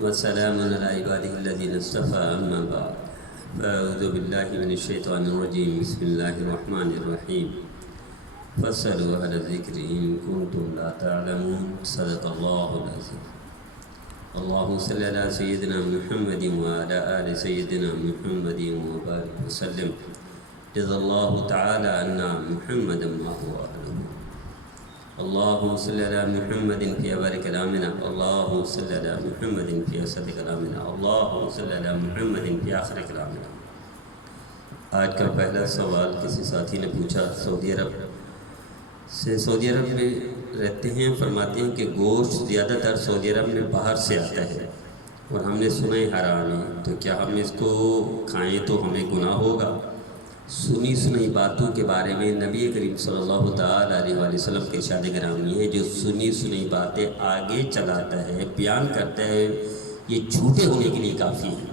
والسلام على عباده الذين اصطفى أما بعد فأعوذ بالله من الشيطان الرجيم بسم الله الرحمن الرحيم فاسألوا أهل الذكر إن كنتم لا تعلمون صدق الله العظيم اللهم صل على سيدنا محمد وعلى آل سيدنا محمد وبارك وسلم جزا الله تعالى عنا محمدا ما هو أهله اللهم صل على محمد في أول كلامنا اللهم صل على محمد في أسد كلامنا اللهم صل على محمد في آخر كلامنا۔ آج کا پہلا سوال کسی ساتھی نے پوچھا، سعودی عرب میں رہتے ہیں، فرماتے ہیں کہ گوشت زیادہ تر سعودی عرب میں باہر سے آتا ہے اور ہم نے سنا ہے حرام ہے، تو کیا ہم اس کو کھائیں تو ہمیں گناہ ہوگا؟ سنی باتوں کے بارے میں نبی کریم صلی اللہ تعالیٰ علیہ وسلم کے ارشاد گرامی ہے، جو سنی باتیں آگے چلاتا ہے، بیان کرتا ہے، یہ جھوٹے ہونے کے لیے کافی ہے۔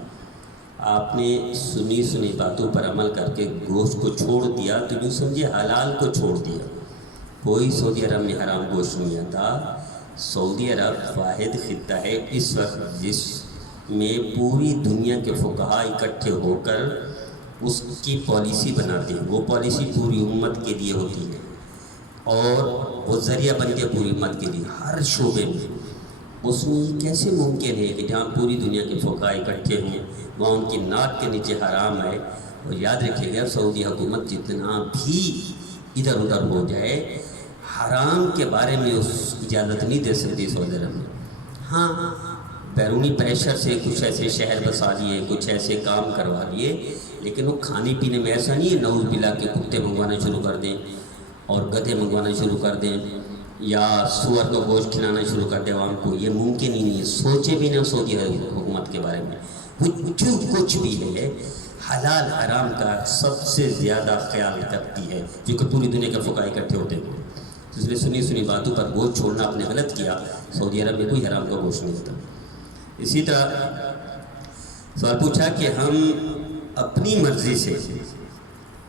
آپ نے سنی باتوں پر عمل کر کے گوشت کو چھوڑ دیا تو یوں سمجھے حلال کو چھوڑ دیا۔ کوئی سعودی عرب میں حرام گوشت نہیں آتا۔ سعودی عرب واحد خطہ ہے اس وقت جس میں پوری دنیا کے فقہا اکٹھے ہو کر اس کی پالیسی بناتے ہیں۔ وہ پالیسی پوری امت کے لیے ہوتی ہے اور وہ ذریعہ بنتے ہیں پوری امت کے لیے ہر شعبے میں۔ اس میں کیسے ممکن ہے کہ جہاں پوری دنیا کے فقہا اکٹھے ہوں وہاں ان کی ناک کے نیچے حرام ہے؟ اور یاد رکھیے گا، سعودی حکومت جتنا بھی ادھر ادھر ہو جائے، حرام کے بارے میں اس اجازت نہیں دے سکتی سعودی عرب میں۔ ہاں، بیرونی پریشر سے کچھ ایسے شہر بسا لیے، کچھ ایسے کام کروا لیے، لیکن وہ کھانے پینے میں ایسا نہیں ہے نعوذ باللہ کے کتے منگوانا شروع کر دیں اور گدھے منگوانا شروع کر دیں یا سور کا گوشت کھلانا شروع کر دیں عوام کو۔ یہ ممکن ہی نہیں ہے، سوچے بھی نہ سعودی حکومت کے بارے میں۔ جو کچھ بھی ہے حلال حرام کا سب سے زیادہ خیال کرتی ہے، جو کہ پوری دنیا کے فقہا اکٹھے ہوتے ہیں۔ اس لیے سنی باتوں پر گوشت چھوڑنا آپ نے غلط کیا۔ سعودی عرب میں کوئی حرام کا گوشت نہیں ہوتا۔ اسی طرح سوال پوچھا کہ ہم اپنی مرضی سے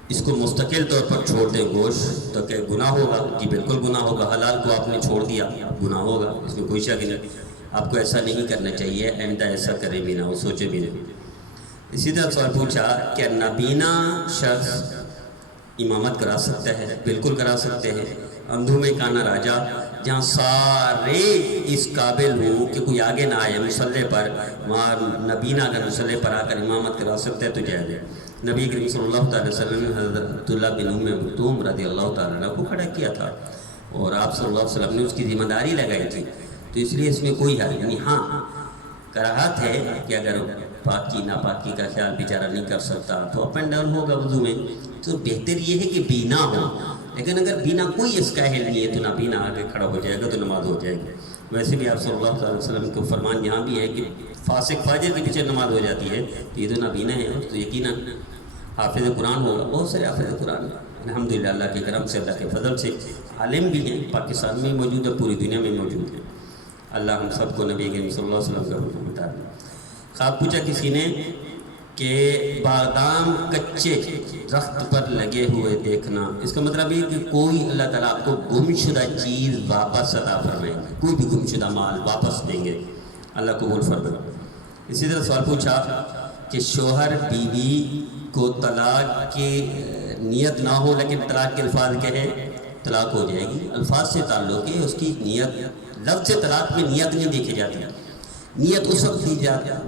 اس کو مستقل طور پر چھوڑ دیں گوشت تو کہ گناہ ہوگا؟ جی بالکل گناہ ہوگا۔ حلال کو آپ نے چھوڑ دیا، گناہ ہوگا، اس میں کوئی شک نہیں۔ آپ کو ایسا نہیں کرنا چاہیے، آئندہ ایسا کرے بھی نہ ہو، سوچے بھی نہیں۔ اسی طرح سوال پوچھا کہ نابینا شخص امامت کرا سکتا ہے؟ بالکل کرا سکتے ہیں۔ اندھوں میں کانا راجا، جہاں سارے اس قابل ہوں کہ کوئی آگے نہ آئے مصلی پر، وہاں نبینا اگر مصلی پر آ کر امامت کرا سکتے ہیں تو جائز ہے۔ نبی کریم صلی اللہ تعالی وسلم نے حضرت عبداللہ بن ام مکتوم رضی اللہ تعالیٰ عنہ کو کھڑا کیا تھا اور آپ صلی اللہ علیہ وسلم نے اس کی ذمہ داری لگائی تھی، تو اس لیے اس میں کوئی حرج نہیں۔ ہاں، کراہت ہے کہ اگر پاکی ناپاکی کا خیال بیچارہ نہیں کر سکتا تو اپ اینڈ ڈاؤن ہوگا وضو میں، تو بہتر یہ ہے کہ بینا ہو۔ لیکن اگر بینا کوئی اس کا اہل نہیں ہے تو نابینا آگے کھڑا ہو جائے گا تو نماز ہو جائے گی۔ ویسے بھی آپ صلی اللہ علیہ وسلم کو فرمان یہاں بھی ہے کہ فاسق فاجر کے پیچھے نماز ہو جاتی ہے، یہ تو نابینا ہے تو یقیناً حافظ قرآن ہوگا۔ بہت سارے حافظ قرآن الحمدللہ اللہ کے کرم سے، اللہ کے فضل سے عالم بھی ہیں، پاکستان میں موجود ہے، پوری دنیا میں موجود ہیں۔ اللہ ہم سب کو نبی کریم صلی اللہ علیہ وسلم کا حکم بتا دیں۔ خواب پوچھا کسی نے کہ بادام کچے درخت پر لگے ہوئے دیکھنا، اس کا مطلب یہ کہ کوئی اللہ تعالیٰ آپ کو گم شدہ چیز واپس عطا فرمائیں گے، کوئی بھی گم شدہ مال واپس دیں گے، اللہ قبول فرمائے۔ اسی طرح سوال پوچھا کہ شوہر بیوی کو طلاق کی نیت نہ ہو لیکن طلاق کے الفاظ کہے، طلاق ہو جائے گی۔ الفاظ سے تعلق ہے، اس کی نیت، لفظ طلاق میں نیت نہیں دیکھی جاتی۔ نیت اس وقت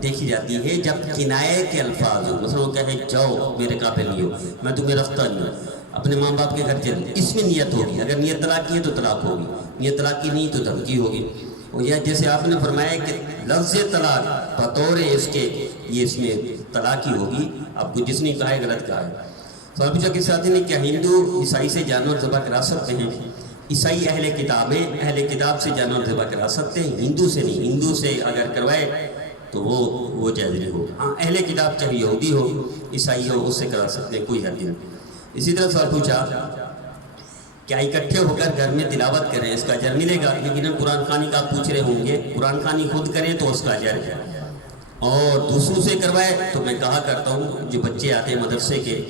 دیکھی جاتی ہے جب کنایہ کے الفاظ ہو، مثلا وہ کہے جاؤ میرے قابل نہیں ہو، میں تمہیں رفتہ نہیں ہوں، اپنے ماں باپ کے گھر چل، اس میں نیت ہوگی۔ اگر نیت طلاق کی ہے تو طلاق ہوگی، نیت طلاق کی نہیں تو دھمکی ہوگی۔ اور یہ جیسے آپ نے فرمایا کہ لفظ طلاق بطور اس کے یہ اس میں طلاق ہی ہوگی، آپ کو جس نے کہا ہے غلط کہا ہے۔ سوال پوچھا کہ ساتھی نے کیا ہندو عیسائی سے جانور ذبح کرا سکتے ہیں؟ عیسائی اہل کتاب ہیں، اہل کتاب سے جانور ذبح کرا سکتے ہیں، ہندو سے نہیں۔ ہندو سے اگر کروائے تو وہ جائز نہیں ہوگا۔ ہاں، اہل کتاب چاہے یہودی ہو عیسائی ہو اس سے کرا سکتے ہیں، کوئی حرج نہیں۔ اسی طرح سوال پوچھا کیا اکٹھے ہو کر گھر میں تلاوت کریں اس کا اجر ملے گا؟ لیکن قرآن خوانی کا آپ پوچھ رہے ہوں گے، قرآن خوانی خود کریں تو اس کا اجر ہے، اور دوسروں سے کروائے تو میں کہا کرتا ہوں جو بچے آتے ہیں مدرسے کے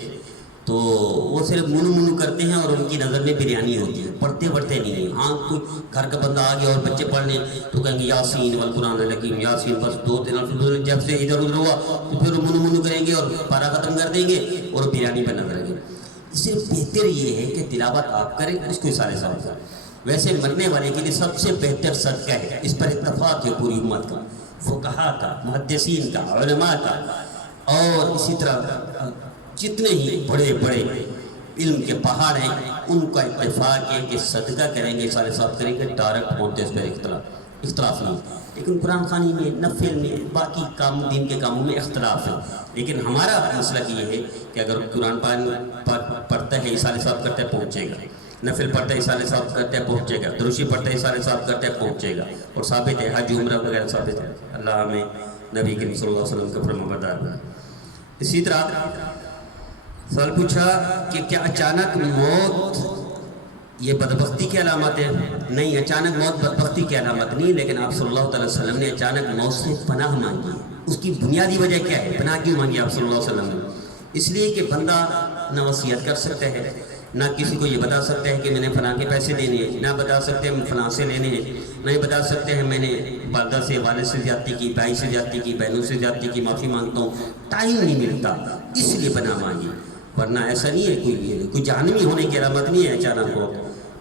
تو وہ صرف منو منو کرتے ہیں اور ان کی نظر میں بریانی ہوتی ہے، پڑھتے نہیں ہیں. ہاں کوئی گھر کا بندہ آ گیا اور بچے پڑھ لیں تو کہیں گے یاسین والقرآن الحکیم، یاسین، بس 2-3 الفاظ جب سے ادھر ادھر ہوا تو پھر وہ منو منو کریں گے اور پارا ختم کر دیں گے اور بریانی بنا کریں گے. صرف بہتر یہ ہے کہ تلاوت آپ کریں، اس کو سارے ساتھ. ویسے مرنے والے کے لیے سب سے بہتر صدقہ ہے، اس پر اتفاق ہے پوری امت کا، فقہا کا، محدثین کا، علماء کا، اور اسی طرح جتنے ہی بڑے بڑے علم کے پہاڑ ہیں ان کا اتفاق ہے کہ صدقہ کریں گے، سارے ساتھ کریں گے، ڈائریکٹ ہوتے اس پر اختلاف نہیں. لیکن قرآن خوانی میں، نفل میں، باقی کام دین کے کاموں میں اختلاف ہے. لیکن ہمارا مسئلہ یہ ہے کہ اگر قرآن پڑھتا ہے، اصالہ صاحب کرتا ہے، پہنچے گا. نفل پڑھتا ہے، اصالہ صاحب کرتا ہے، پہنچے گا. دروشی پڑھتا ہے، اصالہ صاحب کرتا ہے، پہنچے گا. اور ثابت ہے، حج عمرہ وغیرہ ثابت ہے. اللہ ہمیں نبی کریم صلی اللہ علیہ وسلم کا فرمانبردار بنائے. اسی طرح سوال پوچھا کہ کیا اچانک موت یہ بدبختی کی علامت ہے؟ نہیں، اچانک موت بدبختی کی علامت نہیں، لیکن آپ صلی اللہ علیہ وسلم نے اچانک موت سے پناہ مانگی. اس کی بنیادی وجہ کیا ہے؟ پناہ کیوں مانگی آپ صلی اللہ علیہ وسلم نے؟ اس لیے کہ بندہ نہ وصیت کر سکتا ہے، نہ کسی کو یہ بتا سکتا ہے کہ میں نے فلاں کے پیسے دینے ہیں، نہ بتا سکتے ہیں فلاں سے لینے ہیں، نہ ہی بتا سکتے ہیں میں نے والدہ سے، والد سے زیادتی کی، بھائی سے زیادتی کی، بہنوں سے زیادتی کی، معافی مانگتا ہوں. ٹائم نہیں ملتا، اس لیے پناہ مانگی. ورنہ ایسا نہیں ہے، کوئی جہنمی ہونے کی علامت نہیں ہے اچانک ہو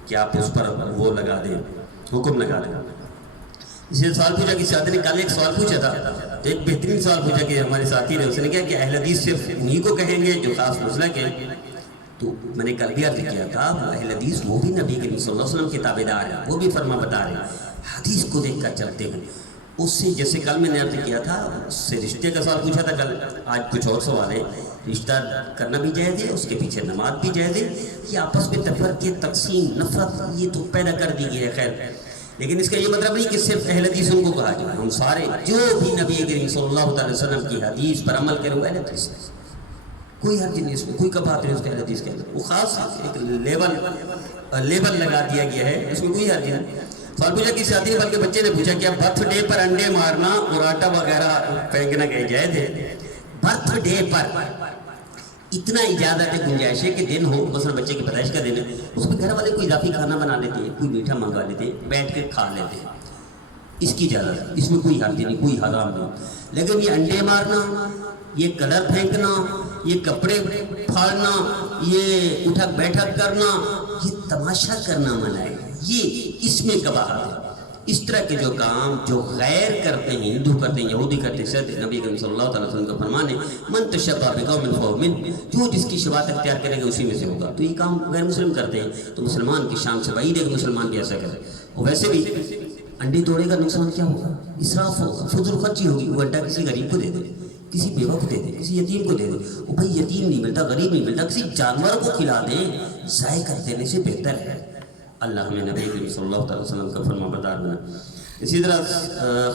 کہ آپ اس پر وہ لگا دیں، حکم لگا دیں. اسے سوال پوچھا کہ ساتھی نے کل ایک سوال پوچھا تھا، تو ایک بہترین سوال پوچھا کہ ہمارے ساتھی نے، اس نے کہا کہ اہل حدیث صرف انہی کو کہیں گے جو خاص مسلک ہے. تو میں نے کل بھی عرض کیا تھا، اہل حدیث وہ بھی نبی کریم صلی اللہ علیہ وسلم کے تابعدار ہیں، وہ بھی فرما بتا رہے ہیں، حدیث کو دیکھ کر چلتے ہیں. اس سے جیسے کل میں نے عرض کیا تھا، اس سے رشتے کا سوال پوچھا تھا کل، آج کچھ اور سوال ہے. رشتہ کرنا بھی جائز ہے، اس کے پیچھے نماز بھی جائز ہے. یہ آپس میں تفرقے، تقسیم، نفرت یہ تو پیدا کر دی گئی ہے. خیر، لیکن اس کا یہ مطلب نہیں کہ صرف اہل حدیث ان کو کہا جائے. ہم سارے جو بھی نبی کریم صلی اللہ علیہ وسلم کی حدیث پر عمل کرے وہ اہل حدیث ہے. کوئی حرج نہیں اس میں، کوئی کبات نہیں اس کے اہل حدیث کے اندر. وہ خاص ایک لیبل لگا دیا گیا ہے، اس میں کوئی حرج نہیں. سوال پوچھا کہ ساتھی نے، بلکہ بچے نے پوچھا کہ برتھ ڈے پر انڈے مارنا اور آٹا وغیرہ پھینکنا کہیں جائز ہے؟ برتھ ڈے پر اتنا اجازت ہے، گنجائش ہے کہ دن ہو، مثلا بچے کی پیدائش کا دن ہے، اس میں گھر والے کوئی اضافی کھانا بنا لیتے ہیں، کوئی میٹھا منگوا لیتے ہیں، بیٹھ کے کھا لیتے ہیں، اس کی اجازت ہے، اس میں کوئی حرج نہیں، کوئی حرام نہیں. لیکن یہ انڈے مارنا، یہ کلر پھینکنا، یہ کپڑے پھاڑنا، یہ اٹھک بیٹھک کرنا، یہ تماشا کرنا منع ہے. یہ اس میں کباہت ہے. اس طرح کے جو کام جو غیر کرتے ہیں، ہندو کرتے ہیں، یہودی کرتے ہیں، سید نبی کریم صلی اللہ علیہ وسلم کا فرمان ہے، من تشبہ بقوم فہو منہم، جو جس کی شباہت اختیار کرے گا اسی میں سے ہوگا. تو یہ کام غیر مسلم کرتے ہیں، تو مسلمان کی شان سے بعید ہے کہ مسلمان بھی ایسا کرے. اور ویسے بھی انڈے توڑے کا نقصان کیا ہوگا؟ اسراف ہوگا، فضول خرچی ہوگی. وہ انڈا کسی غریب کو دے دے، کسی بیوہ کو دے دے، کسی یتیم کو دے دے. وہ بھائی یتیم نہیں ملتا، غریب نہیں ملتا، کسی جانور کو کھلا دیں، ضائع کر دینے سے بہتر ہے. اللہ ہمیں نبی کریم صلی اللہ علیہ وسلم کا فرمانبردار بنا. اسی طرح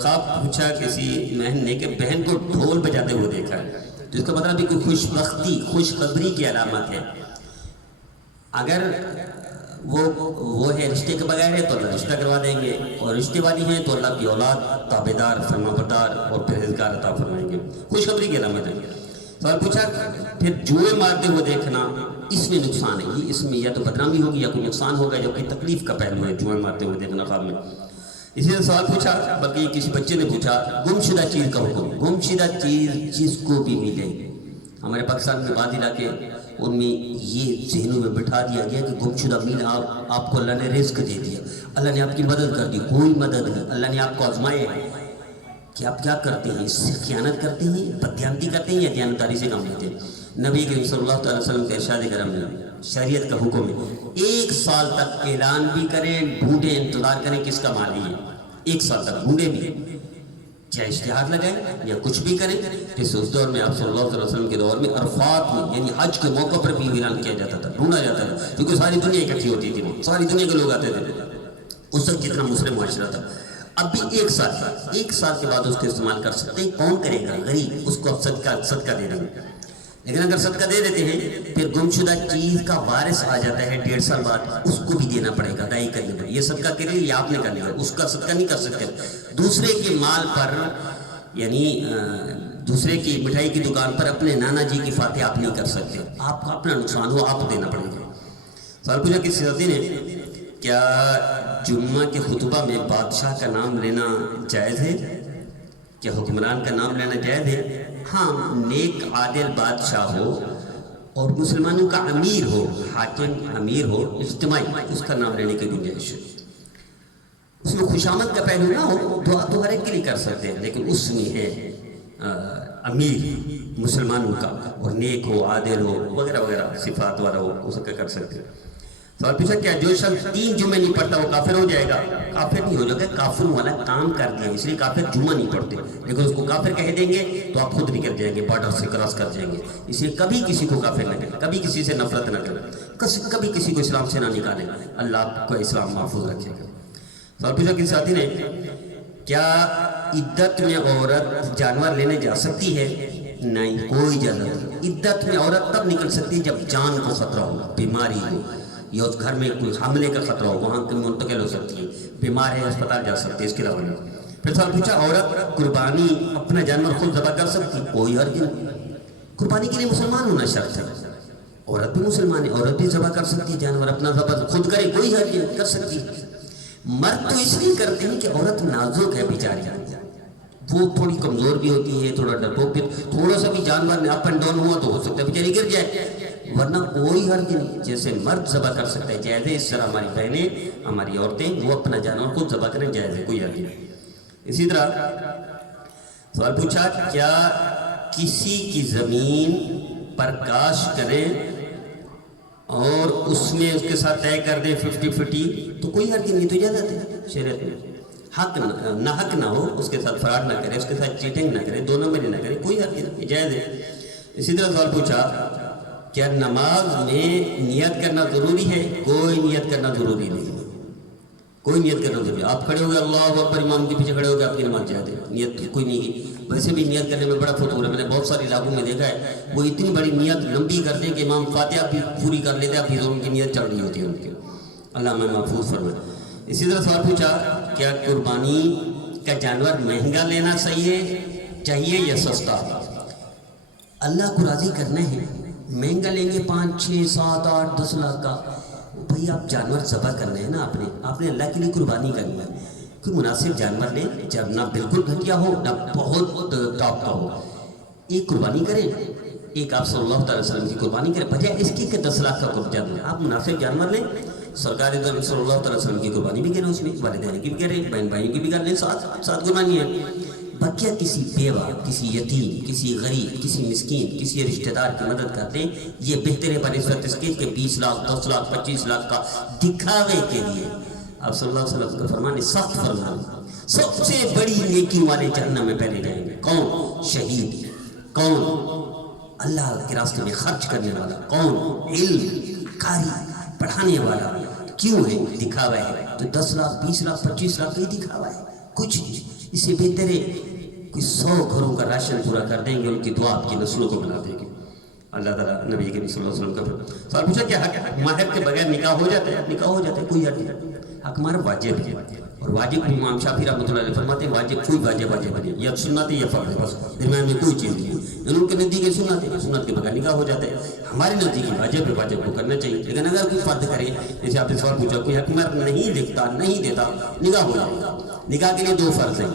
خواب پوچھا کسی بہن نے کہ بہن کو ڈھول بجاتے ہوئے دیکھا ہے، تو اس کا مطلب بھی کوئی خوش بختی، خوشخبری کی علامت ہے. اگر وہ ہے رشتے کے بغیر ہے تو اللہ رشتہ کروا دیں گے، اور رشتے والی ہیں تو اللہ کی اولاد تابعدار، فرمانبردار اور پرہیزگار عطا فرمائیں گے. خوشخبری کی علامت ہے. سوال پوچھا پھر جوئے مارتے ہوئے دیکھنا، اس میں نقصان ہے. یہ اس میں یا تو بدنامی ہوگی یا کوئی نقصان ہوگا، جو کہ تکلیف کا پہلو ہے جوئے مارتے ہوئے دیکھنا خواب میں. اسی طرح سوال پوچھا، بلکہ کسی بچے نے پوچھا، گمشدہ چیز کا حکم. گمشدہ چیز جس کو بھی ملے. ہمارے پاکستان میں بعض علاقے ان میں یہ ذہنوں میں بٹھا دیا گیا کہ گمشدہ میل آپ کو اللہ نے رزق دے دیا، اللہ نے آپ کی مدد کر دی. کوئی مدد نہیں. اللہ نے آپ کو آزمائے کہ آپ کیا کرتے ہیں، اس سے خیانت کرتے ہیں، بددیانتی کرتے ہیں یا دیانتداری سے کام لیتے ہیں. نبی کریم صلی اللہ علیہ وسلم کے ارشاد کرم میں شریعت کا حکم ہے 1 سال تک اعلان بھی کریں، ڈھونڈیں، انتظار کریں کس کا مال ہے. 1 سال تک ڈھونڈے بھی، چاہے اشتہار لگائیں یا کچھ بھی کریں. جیسے اس دور میں آپ صلی اللہ علیہ وسلم کے دور میں عرفات میں یعنی حج کے موقع پر بھی اعلان کیا جاتا تھا، ڈھونڈا جاتا تھا، کیونکہ ساری دنیا اکٹھی ہوتی تھی، ساری دنیا کے لوگ آتے تھے. اس وقت جتنا مسلم معاشرہ تھا. اب بھی 1 سال کے بعد اس کو استعمال کر سکتے ہیں. کون کرے گا؟ غریب. اس کو اب صدقہ دے دیں گے. لیکن اگر صدقہ دے دیتے ہیں پھر گمشدہ چیز کا وارث آ جاتا ہے 1.5 سال بعد، اس کو بھی دینا پڑے گا، ادائی کرنی پڑے گی. یہ صدقہ کے لیے یہ آپ نے کرنا ہے، اس کا صدقہ نہیں کر سکتے. دوسرے کے مال پر یعنی دوسرے کی مٹھائی کی دکان پر اپنے نانا جی کی فاتح آپ نہیں کر سکتے، آپ کا اپنا نقصان ہو آپ کو دینا پڑے گا۔ سوال پوچھا کسی صدی نے کیا جمعہ کے خطبہ میں بادشاہ کا نام لینا جائز ہے؟ کیا حکمران کا نام لینا جائز ہے؟ ہاں، نیک عادل بادشاہ ہو اور مسلمانوں کا امیر ہو، حاکم امیر ہو اجتماعی، اس کا نام لینے کی گنجائش ہے۔ اس میں خوشامد کا پہلو نہ ہو، دعا تو ہر ایک کے لیے کر سکتے ہیں، لیکن اس میں ہے امیر مسلمانوں کا اور نیک ہو، عادل ہو، وغیرہ وغیرہ صفات والا ہو، اس کا کر سکتے ہیں۔ سوال پوچھا کیا جو شخص 3 جمعے نہیں پڑھتا وہ کافر ہو جائے گا؟ کافر نہیں ہو جائے گا، کافر والا کام کر دیا اس لیے کافر جمعہ نہیں پڑھتے، لیکن اس کو کافر کہہ دیں گے تو آپ خود نکل جائیں گے، بارڈر سے کراس کر جائیں گے۔ اس لیے کبھی کسی کو کافر نہ کریں، کبھی کسی سے نفرت نہ کریں، کبھی کسی کو اسلام سے نہ نکالیں، اللہ آپ کو اسلام محفوظ رکھے گا۔ سوال پوچھا کسی ساتھی نے کیا عدت میں عورت جانور لینے جا سکتی ہے؟ نہیں، کوئی اجازت نہیں۔ عدت میں عورت تب نکل سکتی ہے جب جان کو خطرہ ہو، بیماری ہو یا اس گھر میں کوئی حملے کا خطرہ ہو، وہاں کی منتقل ہو سکتی ہے، بیمار ہے اسپتال جا سکتی ہے، اس کے علاوہ نہیں۔ پھر سوال پوچھا عورت قربانی اپنا جانور خود ذبح کر سکتی؟ کوئی حرج نہیں، قربانی کے لیے مسلمان ہونا شرط ہے، عورت بھی مسلمان ہے، عورت بھی ذبح کر سکتی ہے جانور، اپنا ذبح خود کرے، کوئی حرج نہیں، کر سکتی ہے۔ مرد تو اس لیے کرتے ہیں کہ عورت نازک ہے بیچاری، وہ تھوڑی کمزور بھی ہوتی ہے، تھوڑا ڈرپوک بھی، تھوڑا سا بھی جانور اپ اینڈ ڈاؤن ہوا تو ہو سکتا ہے بیچاری گر جائے، ورنہ کوئی حرج نہیں۔ جیسے مرد ذبح کر سکتا ہے جائز ہے، اس طرح ہماری بہنیں، ہماری عورتیں وہ اپنا جانور خود ذبح کریں جائز ہے، کوئی حرج نہیں۔ اسی طرح سوال پوچھا کیا کسی کی زمین پر کاشت کریں اور اس میں اس کے ساتھ طے کر دیں 50-50 تو کوئی حرج نہیں، تو اجازت ہے شریعت میں، حق نہ حق نہ ہو، اس کے ساتھ فراڈ نہ کرے، اس کے ساتھ چیٹنگ نہ کرے، دونوں میں نہ کرے، کوئی حرج نہیں، جائز ہے۔ اسی طرح سوال پوچھا کیا نماز میں نیت کرنا ضروری ہے؟ کوئی نیت کرنا ضروری نہیں، کوئی نیت کرنا ضروری ہے۔ آپ کھڑے ہو گئے اللہ اکبر، امام کے پیچھے کھڑے ہو گئے، آپ کی نماز جائز ہے، نیت کوئی نہیں کی۔ ویسے بھی نیت کرنے میں بڑا فطور ہے، میں نے بہت سارے علاقوں میں دیکھا ہے وہ اتنی بڑی نیت لمبی کر دیں کہ امام فاتحہ بھی پوری کر لیتے ہیں، اب ان کی نیت چڑھ رہی ہوتی ہے ان کی، اللہ میں محفوظ فرمائے۔ اسی طرح سوال پوچھا کیا قربانی کا جانور مہنگا لینا چاہیے یا سستا؟ اللہ کو راضی کرنا ہے، مہنگا لیں گے 5، 6، 7، 8، 10 لاکھ کا، بھئی آپ جانور ذبح کرنا ہے نا، آپ نے اللہ کے لیے قربانی کرنی ہے، کوئی مناسب جانور لیں جب نہ بالکل گھٹیا ہو نہ بہت ٹاپ کا ہو، ایک قربانی کریں، ایک آپ صلی اللہ علیہ وسلم کی قربانی کریں، بجائے اس کی کہ 10 لاکھ کا قربانی، آپ مناسب جانور لیں، سرکار دو صلی اللہ علیہ وسلم کی قربانی بھی کریں، اس میں والدین کی بھی کریں، بہن بھائیوں کی بھی کر لیں، ساتھ قربانی ہے۔ بقیہ کسی بیوہ، کسی یتیم، کسی غریب، کسی مسکین، کسی رشتہ دار کی مدد کر دیں، یہ بہتر ہے بنسبت اس کے کہ 20 لاکھ، 10 لاکھ، 25 لاکھ کا دکھاوے کے لیے۔ آپ صلی اللہ علیہ وسلم کا فرمان ہے، سخت فرمان، سب سے بڑی نیکی والے جہنم میں پہلے جائیں گے۔ کون؟ شہید۔ کون؟ اللہ کے راستے میں خرچ کرنے والا۔ کون؟ علم قاری، پڑھانے والا۔ کیوں ہے؟ دکھاوا ہے۔ تو 10 لاکھ، 20 لاکھ، 25 لاکھ کا ہی دکھاوا ہے، کچھ نہیں۔ اس سے بہتر ہے کوئی 100 گھروں کا راشن پورا کر دیں گے، ان کی دعا آپ کی نسلوں کو بنا دیں گے۔ اللہ تعالیٰ نبی کریم صلی اللہ علیہ وسلم کا سوال پوچھا کہ حق مہر کے بغیر نکاح ہو جاتا ہے؟ نکاح ہو جاتا ہے، کوئی حق نہیں۔ حق مہر واجب ہے، اور واجب امام شافعی رحمۃ اللہ علیہ فرماتے ہیں واجب کوئی واجب نہیں، یا سنت ہے یا فرض ہے، بس درمیان میں کوئی چیز نہیں۔ ان کے نزدیک سنت کے بغیر نکاح ہو جاتا ہے، ہمارے نزدیک واجب ہے، واجب کو کرنا چاہیے۔ لیکن اگر کوئی فرد کرے، جیسے آپ نے سوال پوچھا کوئی حق مہر نہیں لکھتا، نہیں دیتا، نکاح ہو جائے گا۔ نکاح کے لیے 2 فرض ہیں،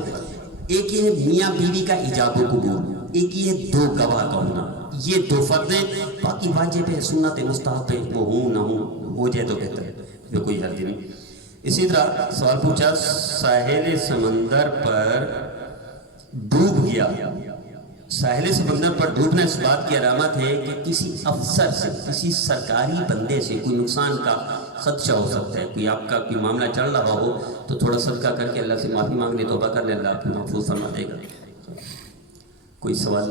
ایک یہ ہے میاں بیوی کا ایجاب و قبول، ایک یہ 2 گواہ کا ہونا، یہ 2 فرض ہیں۔ باقی واجب ہے، سنت مستحب ہے، وہ ہوں نہ ہو جائے تو بہتر ہے، جو کوئی حرج نہیں۔ اسی طرح سوال پوچھا ساحل سمندر پر ڈوب گیا، ساحل سمندر پر ڈوبنا اس بات کی علامت ہے کہ کسی افسر سے، کسی سرکاری بندے سے کوئی نقصان کا خدشہ ہو سکتا ہے، کوئی آپ کا کوئی معاملہ چل رہا ہو تو تھوڑا صدقہ کر کے اللہ سے معافی مانگ لے، توبہ کر لے، اللہ آپ کو محفوظ فرما دے گا۔ کوئی سوال